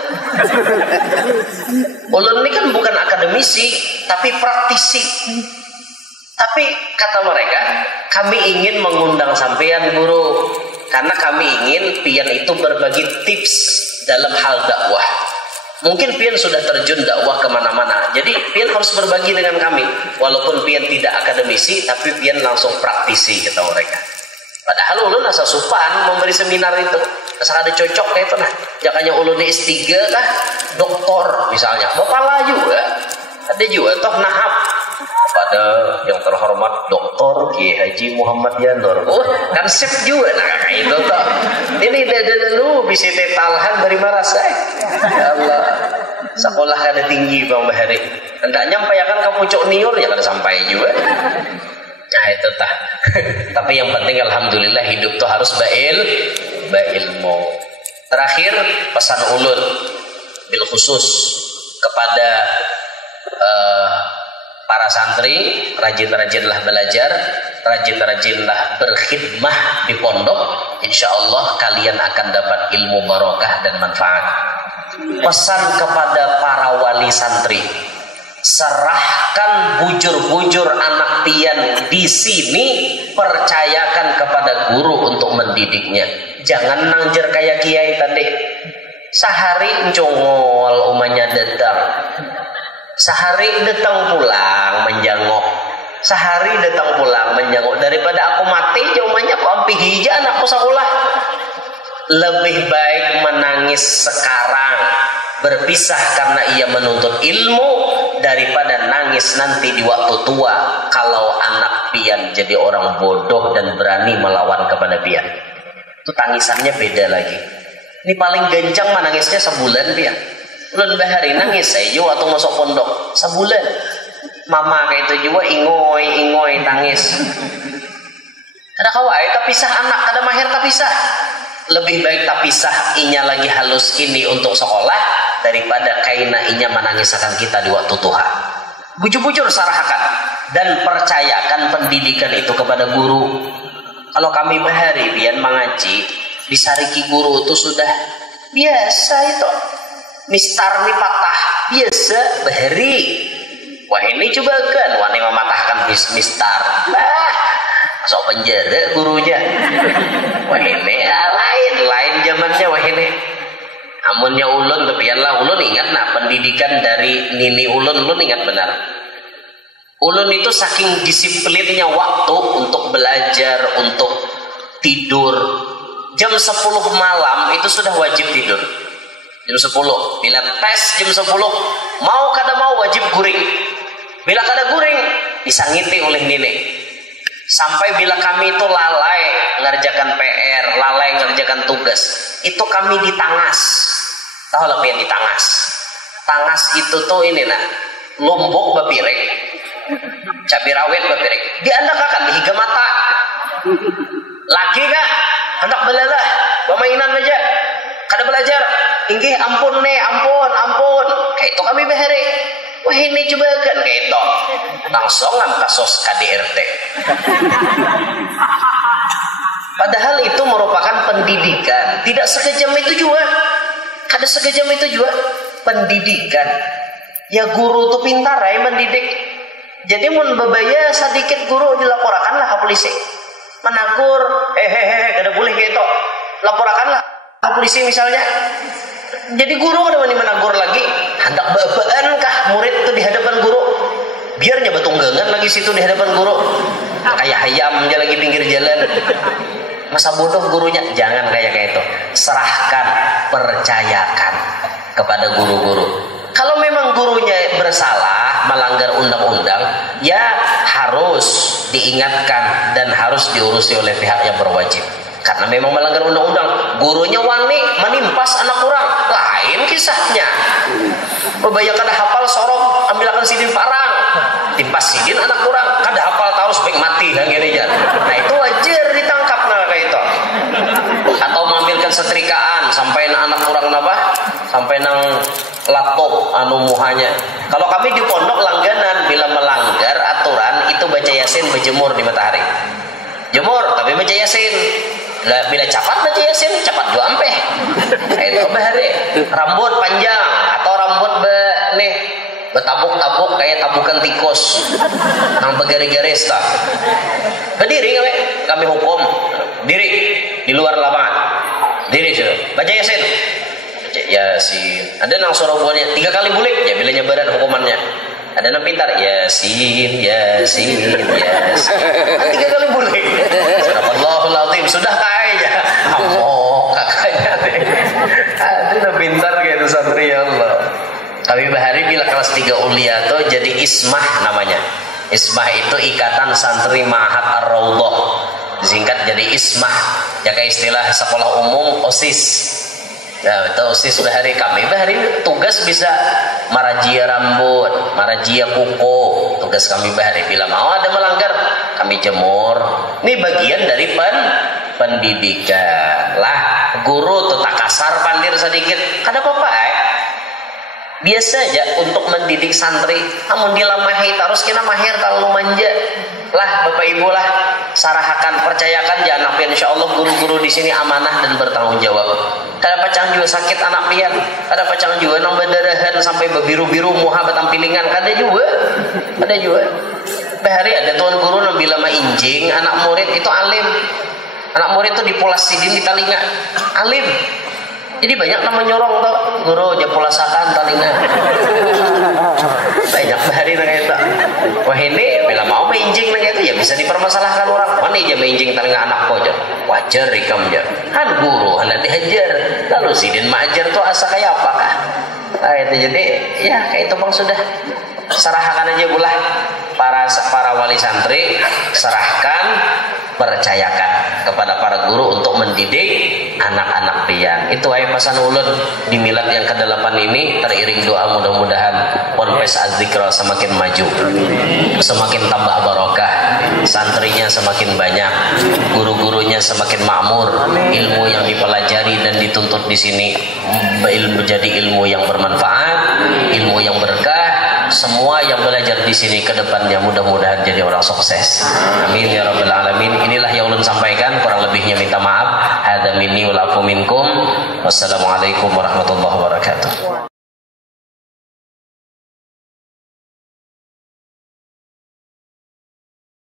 Ulun ini kan bukan akademisi tapi praktisi. Tapi kata mereka, kami ingin mengundang sampean guru karena kami ingin pian itu berbagi tips dalam hal dakwah. Mungkin pian sudah terjun dakwah kemana-mana, jadi pian harus berbagi dengan kami. Walaupun pian tidak akademisi, tapi pian langsung praktisi, kata mereka. Padahal ulun asa supan memberi seminar itu. Asal ada cocok kayak itu nah. Jakanya ulun di S3 lah, doktor misalnya. Bapak laju ya. Ada juga toh nahap pada yang terhormat Dr. Kiai Haji Muhammad Yanur. Oh, kan sip juga nah kayak itu toh. Ini dulu bisa talhan dari marasai. Ya Allah. Sekolah kada tinggi Bang Bahari. Hendak nyampai akan ke pucuk niur ya kada sampai juga. Nah itu tah. Tapi yang penting alhamdulillah hidup tuh harus ilmu. Terakhir pesan ulun bil khusus kepada para santri, rajin-rajinlah belajar, rajin-rajinlah berkhidmah di pondok. Insya Allah kalian akan dapat ilmu barokah dan manfaat. Pesan kepada para wali santri, serahkan bujur-bujur anak pian di sini, percayakan kepada guru untuk mendidiknya. Jangan nangjer kayak kiai tadi. Sehari encongol umanya datang. Sehari datang pulang menjangok. Sehari datang pulang menjangok. Daripada aku mati jawabannya aku ampi hija anakku sekolah. Lebih baik menangis sekarang berpisah karena ia menuntut ilmu daripada nangis nanti di waktu tua kalau anak pian jadi orang bodoh dan berani melawan kepada pian. Itu tangisannya beda lagi. Ini paling gancang menangisnya sebulan pian. Ulun bahari nangis saya waktu masuk pondok sebulan. Mama kayak itu juga ingoy tangis. Ada kawai tapisah anak, ada mahir tapisah. Lebih baik tapisah inya lagi halus ini untuk sekolah daripada kaina inya menangis akan kita di waktu Tuhan. Bujur-bujur sarahkan dan percayakan pendidikan itu kepada guru. Kalau kami bahari pian mengaji disariki guru itu sudah biasa itu. Mistar nih patah biasa bahari. Wah ini coba kan wani mematahkan mistar. Masuk penjara gurunya. Wah ini lain zamannya wah ini. Amunnya ulun tapi lah ulun ingat nah pendidikan dari nini ulun ingat benar. Ulun itu saking disiplinnya waktu untuk belajar, untuk tidur. Jam 10 malam itu sudah wajib tidur. Jam 10. Bila tes jam 10 mau kada mau wajib guring. Bila kada guring disangiti oleh nini. Sampai bila kami itu lalai ngerjakan PR, lalai ngerjakan tugas, itu kami ditangas. Tahu lah yang ditangas? Tangas itu tuh ini nah, lombok bapirek, cabai rawit bapirek. Diandak akan dihiga mata. Lagi kah? Hendak belalah, pemainan aja. Kada belajar. Inggih ampun nih, ampun. Kayak itu kami bahari. Wah ini coba kan kayak itu langsung kasus KDRT. Padahal itu merupakan pendidikan. Tidak sekejam itu juga. Ada sekejam itu juga pendidikan. Ya guru tuh pintar ya mendidik. Jadi mun bebaya sedikit guru dilaporkanlah ke polisi. Menakur, kada boleh kayak itu. Laporkanlah ke polisi misalnya. Jadi guru kada wani menagur lagi. Hendak babaan kah murid itu di hadapan guru? Biarnya betunggangan lagi situ di hadapan guru. Kayak ayam aja lagi pinggir jalan. Masa bodoh gurunya? Jangan kayak itu. Serahkan, percayakan kepada guru-guru. Kalau memang gurunya bersalah, melanggar undang-undang, ya harus diingatkan dan harus diurusi oleh pihak yang berwajib. Karena memang melanggar undang-undang. Gurunya wani menimpas anak orang, lain kisahnya. Membayangkan hafal sorok, ambilkan sidin parang, timpas sidin anak orang, kada hafal terus peng mati lagi aja. Nah itu wajar ditangkap nah kayak itu. Atau mengambilkan setrikaan sampai anak orang napa? Sampai nang laptop anu muhanya. Kalau kami di pondok langganan bila melanggar aturan itu baca yasin berjemur di matahari. Jemur tapi baca yasin. Bila capat baca yasin, capat juga ampeh. Itu bahari. Rambut panjang atau rambut betabuk-tabuk kayak tabukan tikus. Nang bergaris-garis tak. Berdiri kami hukum. Diri di luar lapangan. Diri sudah. Baca yasin. Baca yasin. Ada nang suruh buahnya 3 kali bulik ya bilanya badan hukumannya. Ada yang pintar, Yasin, Yasin, Yasin. Kan 3 kali boleh. Sadaqallahul azim, sudah kayaknya. Amok kakaknya. Ada yang pintar gitu santri, ya Allah. Kami Bahari bila kelas 3 ulia tuh jadi ismah namanya. Ismah itu ikatan santri Ma'had Ar-Raudhah. Disingkat jadi ismah. Ya kayak istilah sekolah umum OSIS. Nah, itu OSIS Bahari. Kami Bahari tugas bisa marajia rambut, marajia kuku. Tugas kami Bahari. Bila mau ada melanggar, kami jemur. Ini bagian dari pendidikan. Lah, guru tuh tak kasar pandir sedikit. Kada apa-apa biasa aja untuk mendidik santri. Namun dilamahi terus kena mahir terlalu manja. Lah Bapak Ibu lah, sarahakan, percayakan ya anak pian, insyaallah guru-guru di sini amanah dan bertanggung jawab. Kada pacang juga sakit anak pian, kada pacang juga nang bedarahan sampai bebiru-biru muha batang pilingan, kada juga. Ada juga. Bahari ada tuan guru nang bila mah injing anak murid itu alim. Anak murid itu dipulas sidin di telinga. Alim. Jadi banyak nama nyorong tuh, guru japulasakan telinga. Banyak Bahari nang eta. Wah ini bila mau mainjing nang itu ya bisa dipermasalahkan orang. Mana aja mainjing telinga anak ko aja. Wajar ikamnya. Kan guru hendak dihajar. Lalu sidin majar tuh asa kayak apakah? Nah itu jadi ya kayak itu bang sudah. Serahkan aja bulah para wali santri, serahkan, percayakan kepada para guru untuk mendidik anak-anak pian. Itu aja pesan ulun di milad yang ke-8 ini, teriring doa mudah-mudahan Ponpes Az-Zikra semakin maju, semakin tambah barokah, santrinya semakin banyak, guru-gurunya semakin makmur, ilmu yang dipelajari dan dituntut di sini menjadi ilmu yang bermanfaat, ilmu yang berkah. Semua yang belajar di sini ke depannya mudah-mudahan jadi orang sukses. Amin ya rabbal alamin. Inilah yang ulun sampaikan, kurang lebihnya minta maaf. Hadza minni wa lakum minkum. Wassalamualaikum warahmatullahi wabarakatuh.